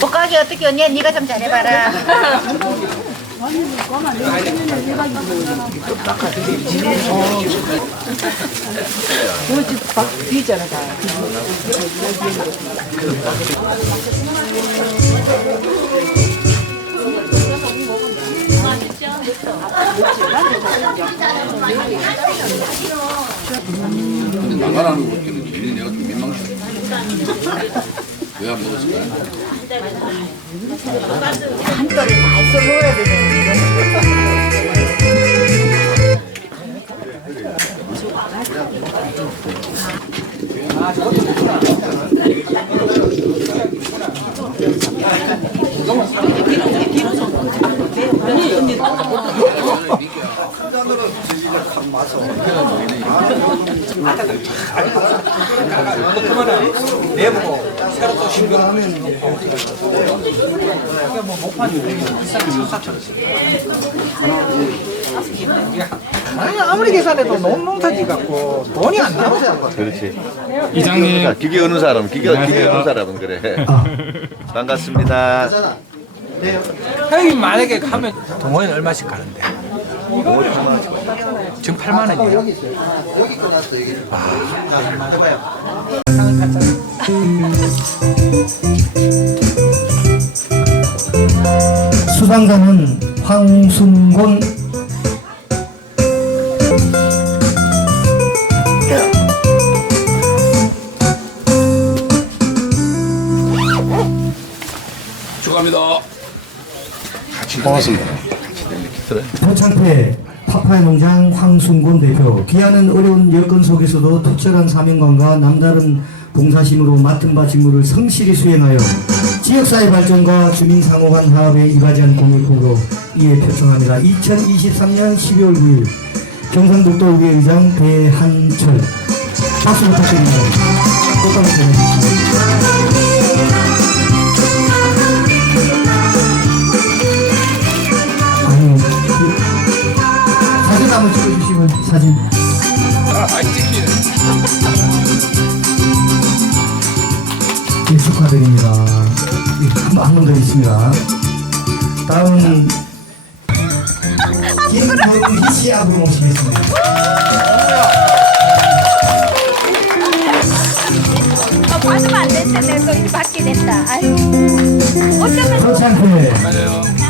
볶아기 어떻게 언니? 네가 좀 잘해봐라. 근데 나가라는 것 때문에 괜히 내가 좀 민망해. 왜안 먹었을까요? 한도를 잘 써먹어야 되는 내보고 새로 또 신경 하면 놓고 그게 뭐 목판이 비싼 천사처럼 아니 아무리 계산해도 너무 몽타지 갖고 돈이 안 나오잖아 그렇지. 이장님 자, 기계 어느 사람, 기계 기계. 어느 사람은 그래. 반갑습니다. 형님 만약에 가면 동호회는 얼마씩 가는데? 지금 8만 원이에요? 수상자는 황순곤 축하합니다. 고맙습니다. 포창패 파파야 농장 황순곤 대표 귀하는 어려운 여건 속에서도 특별한 사명감과 남다른 봉사심으로 맡은 바 직무를 성실히 수행하여 지역사회 발전과 주민 상호 간 화합에 이바지한 공익으로 이에 표창합니다. 2023년 12월 9일 경상북도 의회 의장 배한철 박수 부탁드립니다. 꽃다발 전해주십니다. 아, 찍히네. 예, 축하드립니다. 한번 더 있습니다. 다음은 김덕희 씨 앞으로 모시겠습니다. 아, 받으면 안. 내가 또 이렇게 받게 됐다. 아유. 어쩌면 서창태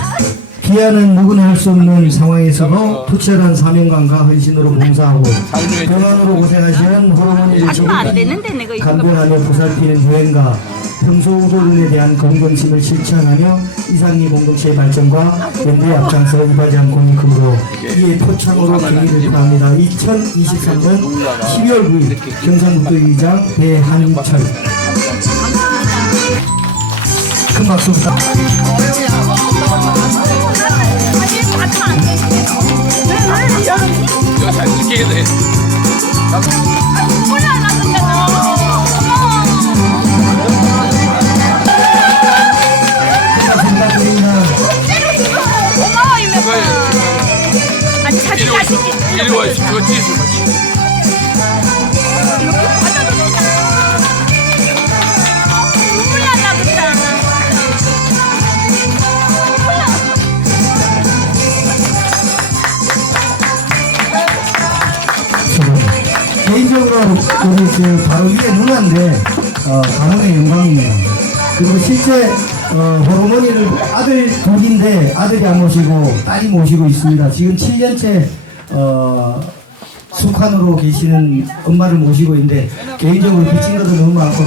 기아는 누구나 할 수 없는 상황에서도 투철한 사명감과 헌신으로 봉사하고 병원으로 고생하시는 호르몬이 이거 간병하며 보살피는 여행과 평소 우도른에 대한 건건심을 실천하며 이상리 공동체의 발전과 연대 앞장서 이바지한 공익금으로 이에 표창으로 경의를 표합니다. 2023년 12월 9일 경상북도 의장 배한철 큰 박수 부탁드립니다. 이거 잘 찍혀야 돼. 감사드립니다. 개인적으로 우리 그 바로 위에 누나인데 어, 가문의 영광이네요. 그리고 실제 어, 호르몬이를 아들 둘인데 아들이 안 모시고 딸이 모시고 있습니다. 지금 7년째 어, 숙환으로 계시는 엄마를 모시고 있는데 개인적으로 비친 것도 너무 많고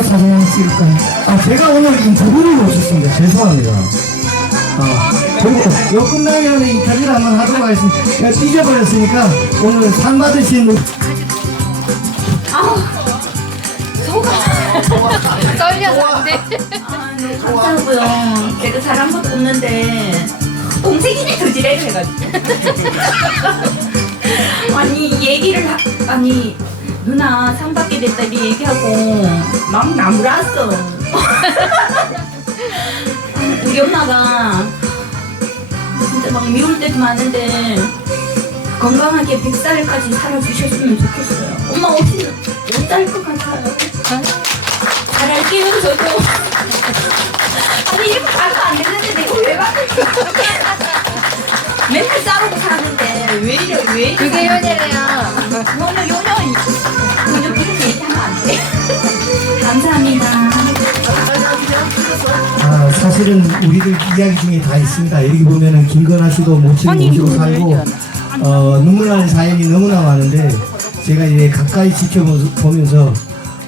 마- 나도 사진 하나 찍을까요? 아, 제가 오늘 인터뷰를 놓쳤습니다. 죄송합니다. 아, 그리고 요 끝나면 인터뷰를 한번 하도록 하겠습니다. 제가 삐져버렸으니까 오늘 상 받으신 분- 떨려서 안 돼. 감사하고요. 제가 잘한 것도 없는데 동생이네 저지레를 해가지고 아니 얘기를 하, 아니 누나 상 받게 됐다 이 얘기하고 막 나무랐어. 우리 엄마가 진짜 막 미울 때도 많은데 건강하게 100살까지 살아주셨으면 좋겠어요. 엄마 없이는 못살것 같아요. 잘할게요, 저도. 아니, 이렇게 가면 안 되는데 내가 왜 받을 맨날 싸우고 사는데 왜 이래, 왜 이래. 그게 효녀래요. 요녀, 사실은 우리들 이야기 중에 다 있습니다. 여기 보면은 김건아 씨도 모친을 모시고 살고 어, 눈물 나는 사연이 너무나 많은데 제가 이제 가까이 지켜보면서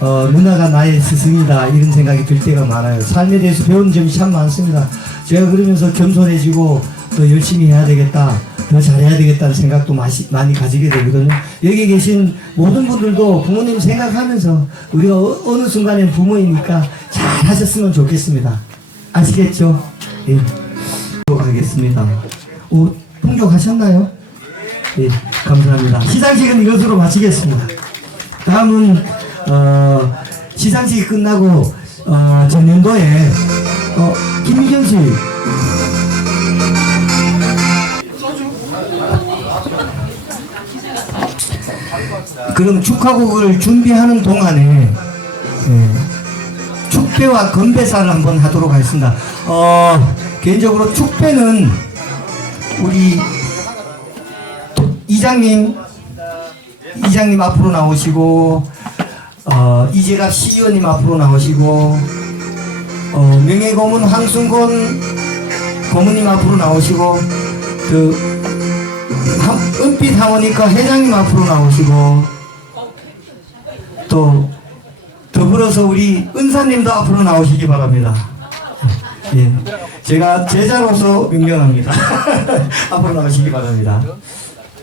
어, 누나가 나의 스승이다 이런 생각이 들 때가 많아요. 삶에 대해서 배우는 점이 참 많습니다. 제가 그러면서 겸손해지고 더 열심히 해야 되겠다. 더 잘해야 되겠다는 생각도 마시, 많이 가지게 되거든요. 여기 계신 모든 분들도 부모님 생각하면서 우리가 어, 어느 순간엔 부모이니까 잘 하셨으면 좋겠습니다. 아시겠죠? 예. 하겠습니다. 오, 풍족하셨나요? 예, 감사합니다. 시상식은 이것으로 마치겠습니다. 다음은 어, 시상식이 끝나고 어, 전년도에 어, 김미경 씨 그럼 축하곡을 준비하는 동안에 예, 축배와 건배사를 한번 하도록 하겠습니다. 어, 개인적으로 축배는 우리 도- 이장님 이장님 앞으로 나오시고 어, 이재갑 시의원님 앞으로 나오시고 어, 명예고문 황순곤 고문님 앞으로 나오시고 그 함- 은빛 하모니카 회장님 앞으로 나오시고 또 더불어서 우리 은사님도 앞으로 나오시기 바랍니다. 예, 제가 제자로서 명령합니다. 앞으로 나오시기 바랍니다.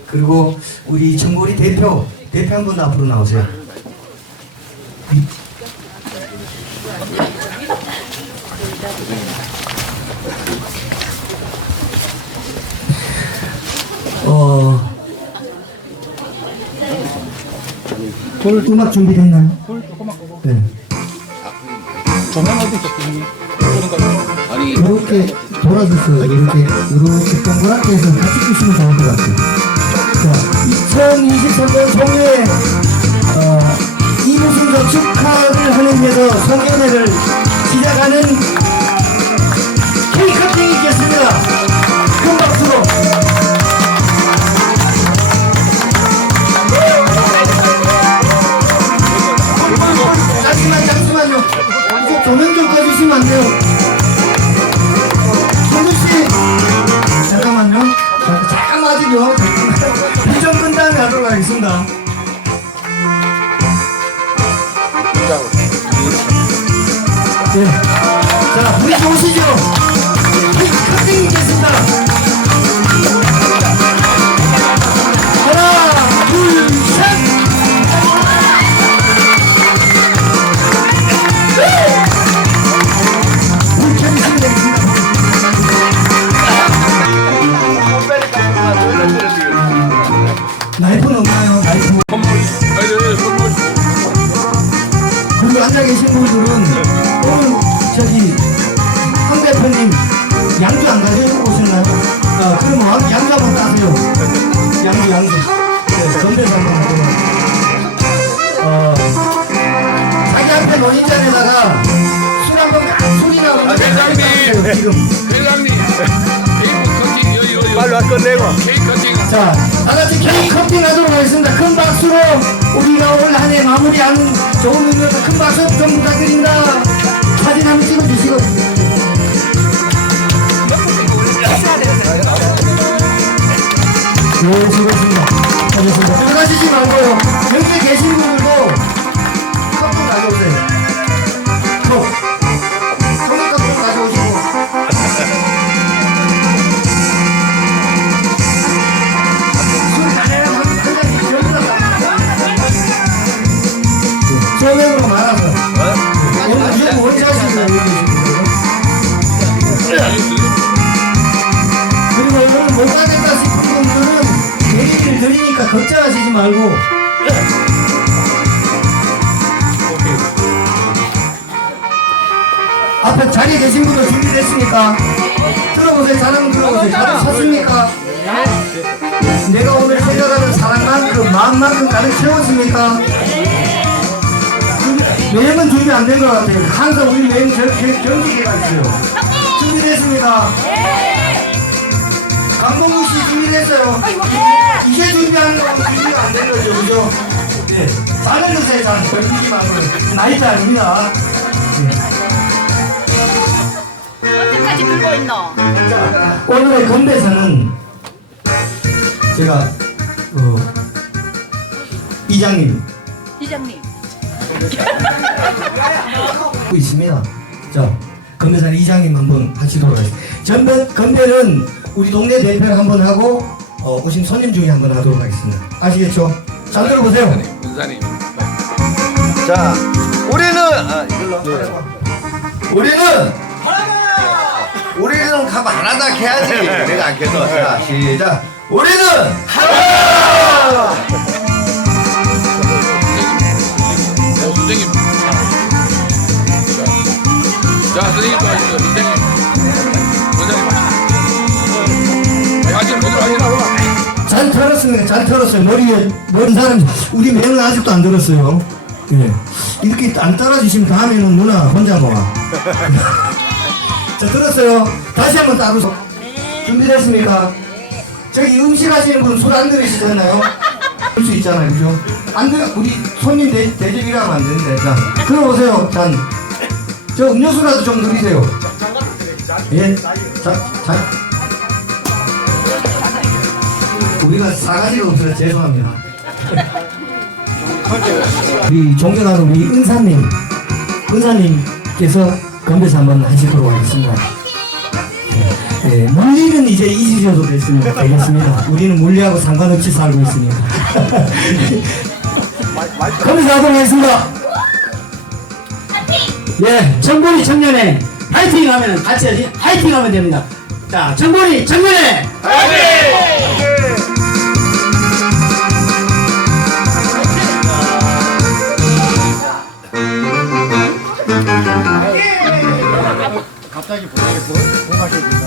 그리고 우리 청고리 대표 대표 한분 앞으로 나오세요. 어, 돌 음악 준비됐나요? 이렇게 돌아주세요. 이렇게 이렇게 동그랗게 해서 같이 주시면 좋을 것 같아요. 자, 2023년 송년회 어, 이무승도 축하를 하는 위해서 송년회를 시작하는 케이크 커팅이 있겠습니다. 그리고 앉아 계신 분들은 오늘 저기 황 대표님 양주 안 가지고 오셨나요? 아, 그럼 왕- 양주 한번 따세요. 양주, 양주. 네, 건배사 한번 하도록 어, 자기 앞에 노인잔에다가 술 한번 술이 나오면 회장님! 지금. 회장님 끝내고. 커팅 자, 다 같이 케이크 커팅 하도록 하겠습니다. 큰 박수로 우리가 올 한 해 마무리하는 좋은 의미에서 큰 박수 좀 부탁드립니다. 사진 한번 찍어주시고. 네, 수고했습니다. 하겠습니다. 들어가시지 말고요. 여기 계신 분들도 커피 가져오세요. 걱정하시지 말고. 앞에 자리에 계신 분들 준비됐습니까? 들어보세요. 사랑 들어보세요. 어, 사랑. 샀습니까? 내가 오늘 생각하는 사랑만큼 그 마음만큼 나를 채웠습니까? 매형은 준비 안 된 것 같아요. 항상 우리 매형 경기계가 있어요. 준비됐습니다. 강동구 씨 준비됐어요. 이제 준비하는 거하고 준비가 안 된 거죠, 그죠? 네. 잔을 드세요, 잔. 벌기만 나이트 아닙니다. 언제까지 들고 있노? 자, 오늘의 건배사는 제가 어, 이장님 이장님. 하고 있습니다. 자, 건배사는 이장님 한번 하시도록 하겠습니다. 전번 건배는 우리 동네 대표를 한번 하고 어, 오신 손님 중에 한번 하도록 하겠습니다. 아시겠죠? 잘 들어보세요. 군사님. 자, 우리는 아, 이걸로. 우리는 우리는 가면 하나다 해야지. 내가 안 해도. 자, 시작. 우리는 하나. 어, 선생님. 자, 선생님 또 하시죠. 선생님. 잘 털었습니다. 잘 털었어요. 머리에 머리 사람 우리 매는 아직도 안 들었어요. 예. 이렇게 안 따라주시면 다음에는 누나 혼자 먹어. 자 들었어요. 다시 한번 따르소. 준비됐습니까? 저기 음식 하시는 분 술 안 들으시잖아요. 그럴 수 있잖아요, 그죠? 안 들, 우리 손님 대, 대접이라면 안 되는데. 자, 들어보세요. 잔. 저 음료수라도 좀 드리세요. 예. 자, 자. 우리가 싸가지가 없어서 죄송합니다. 우리 존경하는 우리 은사님, 은사님께서 건배사 한번 하시도록 하겠습니다. 네, 물리는 이제 잊으셔도 됐습니다. 되겠습니다. 우리는 물리하고 상관없이 살고 있으니까. 건배사 하도록 하겠습니다. 예, 정보리 청년회 파이팅 하면 같이 해야지 파이팅 하면 됩니다. 자, 정보리 청년 bastante, porque depois.